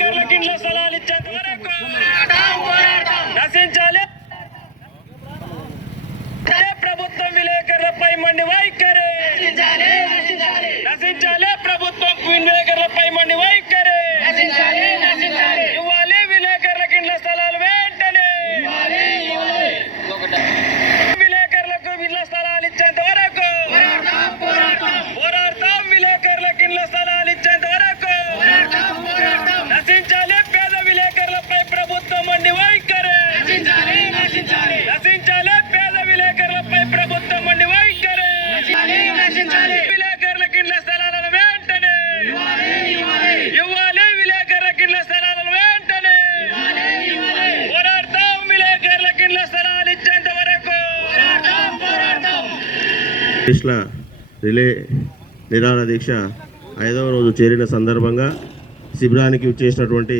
करलो की सलाह దేశ్ల రిలే నిరాహార దీక్ష ఐదవ రోజు చేరిన సందర్భంగా శిబిరానికి చేసినటువంటి